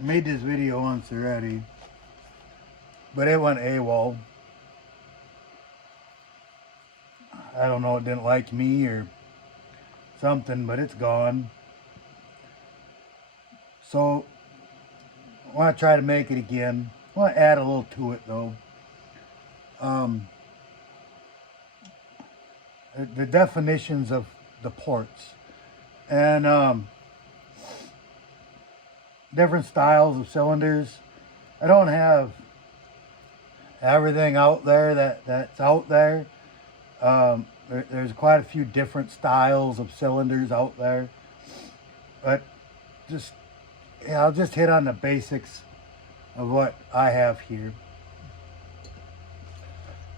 made this video once already, but it went AWOL. I don't know, it didn't like me or something, but it's gone. So I want to try to make it again. I want to add a little to it though. The definitions of the ports and different styles of cylinders. I don't have everything out there that's out there. There's quite a few different styles of cylinders out there, but just I'll just hit on the basics of what I have here.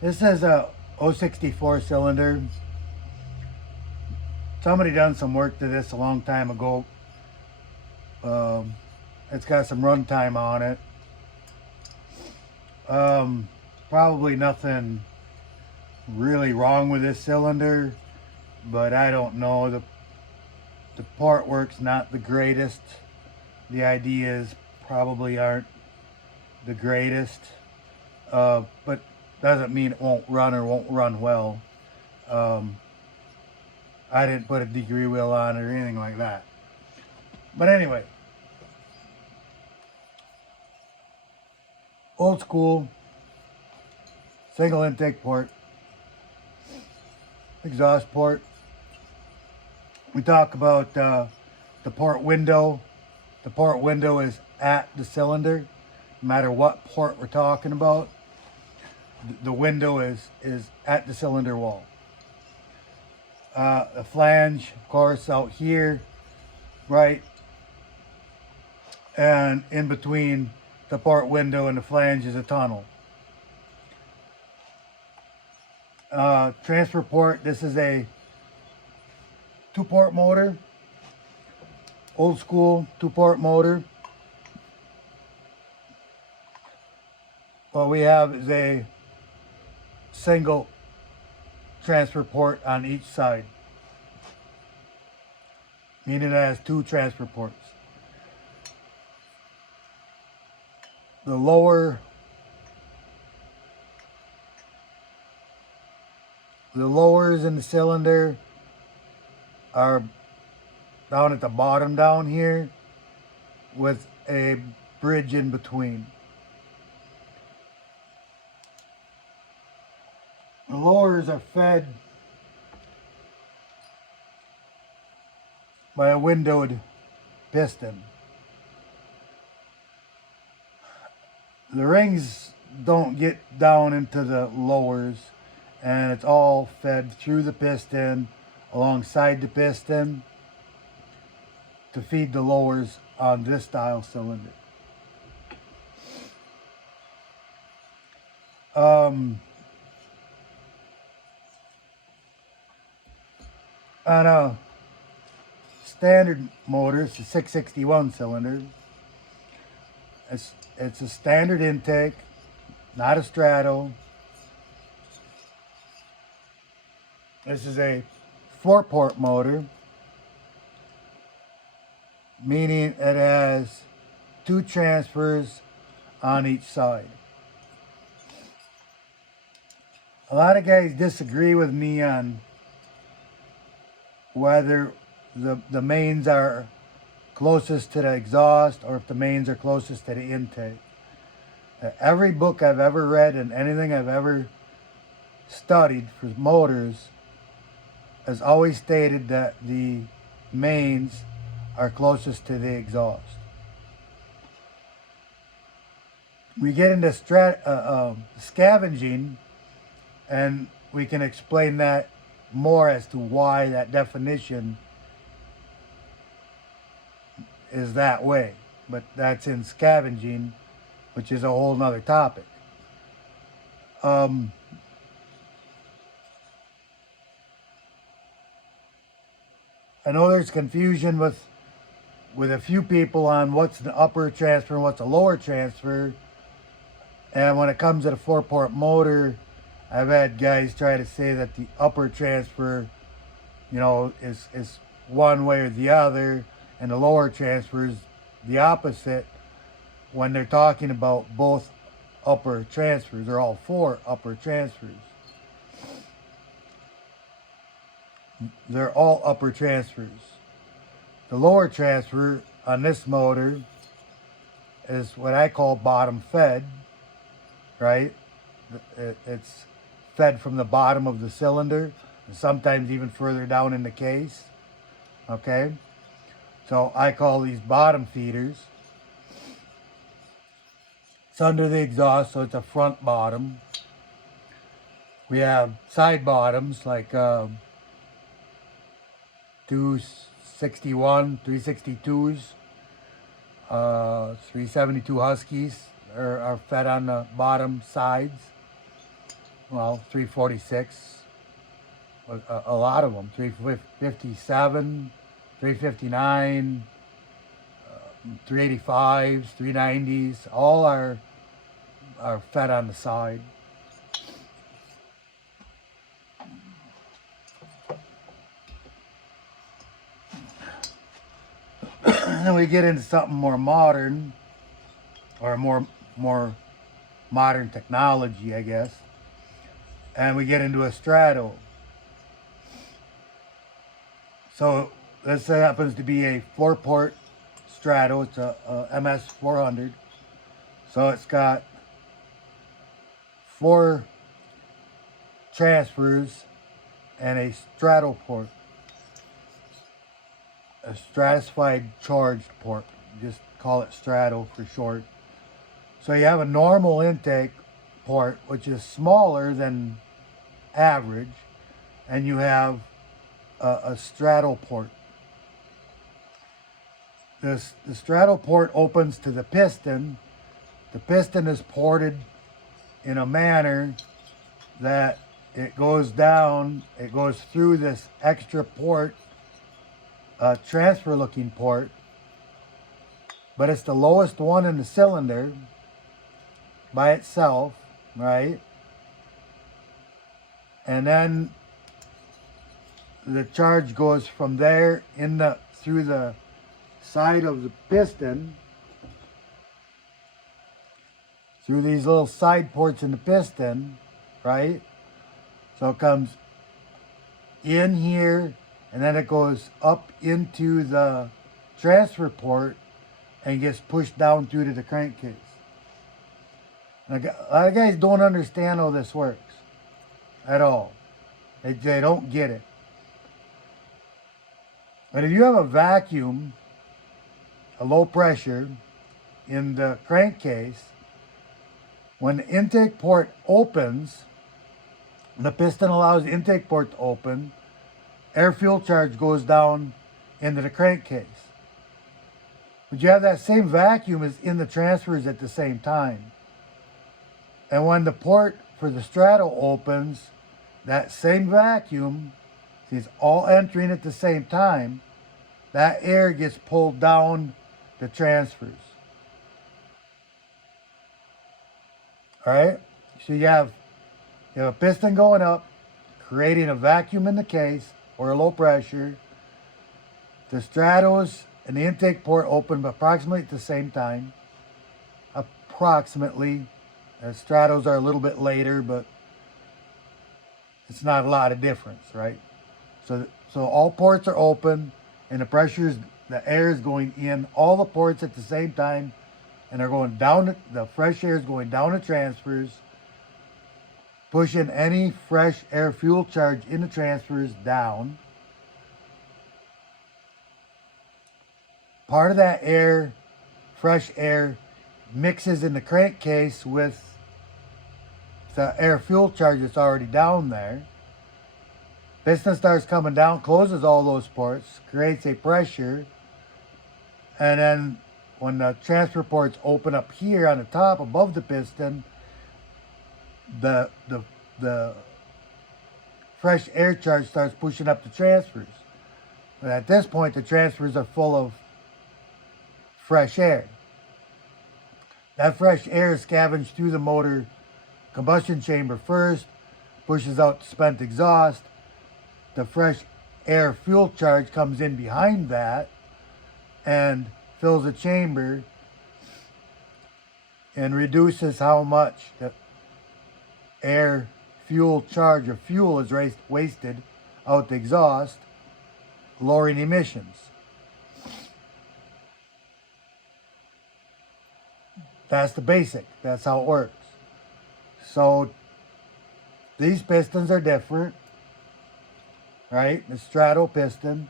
This is a 064 cylinder. Somebody done some work to this a long time ago. It's got some run time on it. Probably nothing really wrong with this cylinder, but I don't know. The part work's not the greatest. The ideas probably aren't the greatest, but doesn't mean it won't run or won't run well. I didn't put a degree wheel on it or anything like that. But anyway, old school, single intake port, exhaust port. We talk about the port window. The port window is at the cylinder, no matter what port we're talking about. The window is at the cylinder wall. The flange, of course, out here, right? And in between the port window and the flange is a tunnel. Transfer port, this is a 2-port motor. Old school 2-port motor. What we have is a single transfer port on each side, meaning it has 2 transfer ports. The lowers in the cylinder are down at the bottom down here with a bridge in between. The lowers are fed by a windowed piston. The rings don't get down into the lowers, and it's all fed through the piston, alongside the piston, to feed the lowers on this style cylinder. On a standard motor, it's a 661 cylinder. It's a standard intake, not a straddle. This is a 4-port motor, meaning it has 2 transfers on each side. A lot of guys disagree with me on whether the mains are closest to the exhaust or if the mains are closest to the intake. Every book I've ever read and anything I've ever studied for motors has always stated that the mains are closest to the exhaust. We get into scavenging, and we can explain that more as to why that definition is that way. But that's in scavenging, which is a whole nother topic. I know there's confusion with a few people on what's the upper transfer and what's a lower transfer. And when it comes to the 4-port motor, I've had guys try to say that the upper transfer, you know, is one way or the other, and the lower transfer is the opposite. when they're talking about both upper transfers, or all four upper transfers. They're all upper transfers. The lower transfer on this motor is what I call bottom fed, right? It's fed from the bottom of the cylinder, and sometimes even further down in the case, okay? So I call these bottom feeders. It's under the exhaust, so it's a front bottom. We have side bottoms like 261, 362s, 372 Huskies are fed on the bottom sides. Well, 346, a lot of them, 357, 359, 385s, 390s, all are fed on the side. And then we get into something more modern, or more modern technology, I guess. And we get into a straddle. So this happens to be a 4-port straddle. It's a MS 400. So it's got 4 transfers and a straddle port. A stratified charged port. Just call it straddle for short. So you have a normal intake port, which is smaller than average, and you have a straddle port. The straddle port opens to the piston. The piston is ported in a manner that it goes down, it goes through this extra port, transfer looking port, but it's the lowest one in the cylinder by itself, right? And then the charge goes from there through the side of the piston, through these little side ports in the piston, right? So it comes in here, and then it goes up into the transfer port and gets pushed down through to the crankcase. And a lot of guys don't understand how this works at all. They don't get it. But if you have a vacuum, a low pressure in the crankcase, when the intake port opens, the piston allows the intake port to open, air fuel charge goes down into the crankcase. But you have that same vacuum as in the transfers at the same time. And when the port for the straddle opens, that same vacuum, see, it's all entering at the same time, that air gets pulled down the transfers. All right? So you have a piston going up, creating a vacuum in the case, or a low pressure. The straddles and the intake port open approximately at the same time. Approximately. Straddles are a little bit later, but it's not a lot of difference, right? So all ports are open, and the air is going in all the ports at the same time, and they're going down. The fresh air is going down the transfers, pushing any fresh air fuel charge in the transfers down. Part of that air, fresh air, mixes in the crankcase with the air fuel charge that's already down there. Piston starts coming down, closes all those ports, creates a pressure, and then when the transfer ports open up here on the top above the piston, the fresh air charge starts pushing up the transfers. But at this point, the transfers are full of fresh air. That fresh air is scavenged through the motor combustion chamber first, pushes out the spent exhaust. The fresh air fuel charge comes in behind that and fills the chamber, and reduces how much the air fuel charge or fuel is wasted out the exhaust, lowering emissions. That's the basic. That's how it works. So these pistons are different, right? The straddle piston.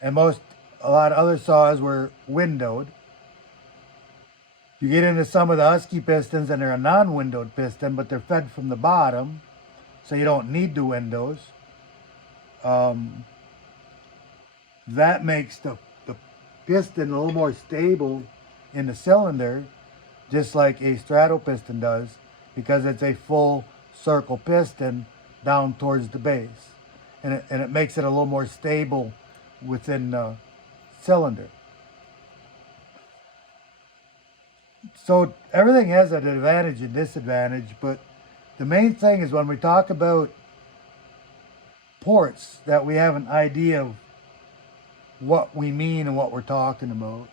And a lot of other saws were windowed. You get into some of the Husky pistons and they're a non-windowed piston, but they're fed from the bottom, so you don't need the windows. That makes the piston a little more stable in the cylinder, just like a straddle piston does, because it's a full circle piston down towards the base. And it makes it a little more stable within the cylinder. So everything has an advantage and disadvantage, but the main thing is when we talk about ports that we have an idea of what we mean and what we're talking about.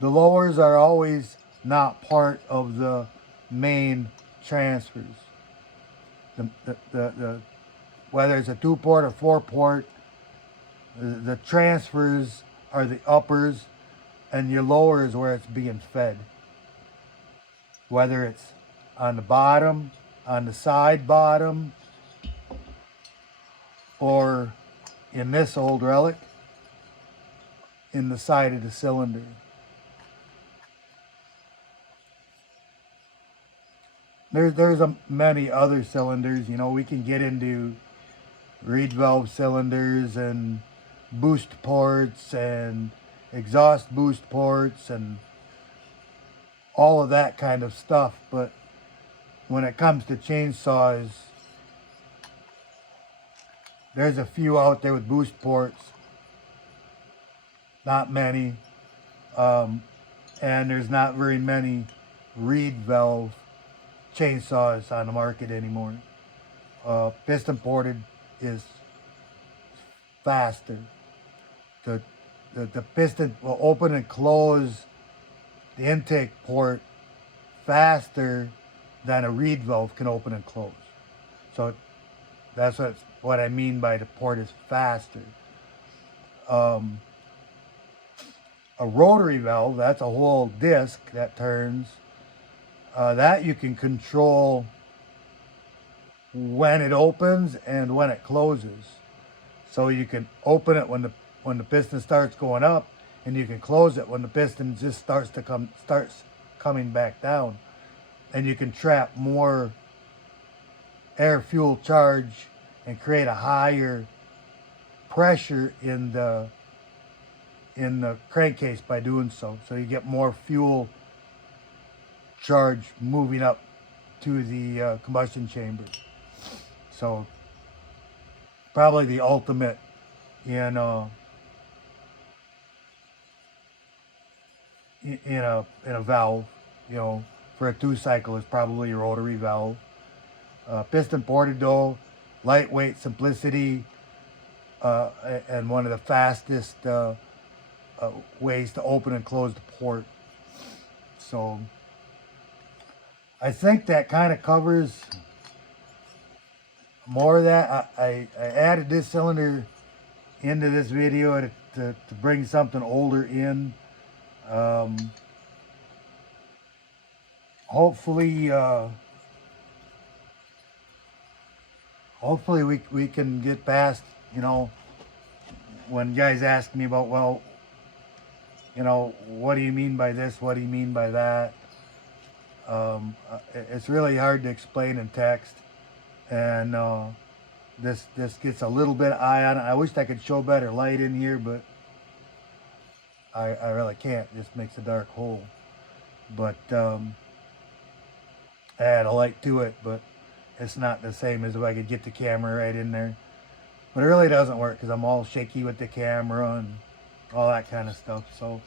The lowers are always not part of the main transfers. Whether it's a 2-port or 4-port, the transfers are the uppers, and your lower is where it's being fed. Whether it's on the bottom, on the side bottom, or in this old relic, in the side of the cylinder. There's many other cylinders. You know, we can get into reed valve cylinders and boost ports and exhaust boost ports and all of that kind of stuff. But when it comes to chainsaws, there's a few out there with boost ports, not many, and there's not very many reed valve chainsaws on the market anymore. Piston ported is faster. The piston will open and close the intake port faster than a reed valve can open and close. So that's what I mean by the port is faster. A rotary valve, that's a whole disc that turns. That you can control when it opens and when it closes. So you can open it when the piston starts going up, and you can close it when the piston just starts coming back down. And you can trap more air fuel charge and create a higher pressure in the crankcase by doing so. So you get more fuel charge moving up to the combustion chamber. So probably the ultimate in a valve, you know, for a 2-cycle is probably a rotary valve. Piston ported though, lightweight, simplicity, and one of the fastest ways to open and close the port. So I think that kind of covers more of that. I added this cylinder into this video to bring something older in. Hopefully we can get past, you know, when guys ask me about, well, you know, what do you mean by this? What do you mean by that? It's really hard to explain in text, and this gets a little bit of eye on it. I wish I could show better light in here, but I really can't. It just makes a dark hole. But I add a light to it, but it's not the same as if I could get the camera right in there. But it really doesn't work because I'm all shaky with the camera and all that kind of stuff. So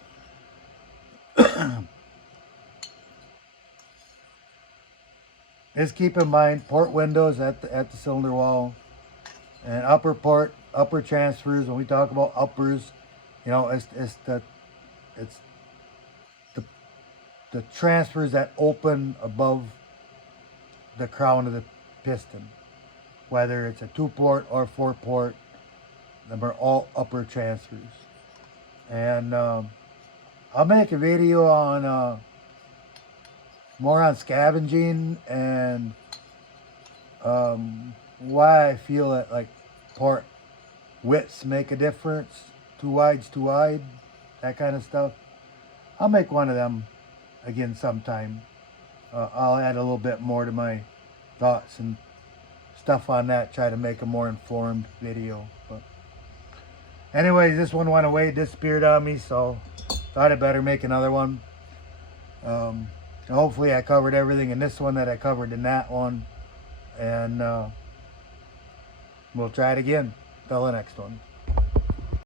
just keep in mind port windows at the cylinder wall. And upper transfers, when we talk about uppers, you know, it's the the transfers that open above the crown of the piston. Whether it's a 2-port or 4-port, them are all upper transfers. And I'll make a video on more on scavenging and why I feel that like port widths make a difference. Too wide's too wide, that kind of stuff. I'll make one of them again sometime. I'll add a little bit more to my thoughts and stuff on that, try to make a more informed video. But anyways, this one went away, disappeared on me, so thought I'd better make another one. Hopefully I covered everything in this one that I covered in that one, and we'll try it again. Till the next one.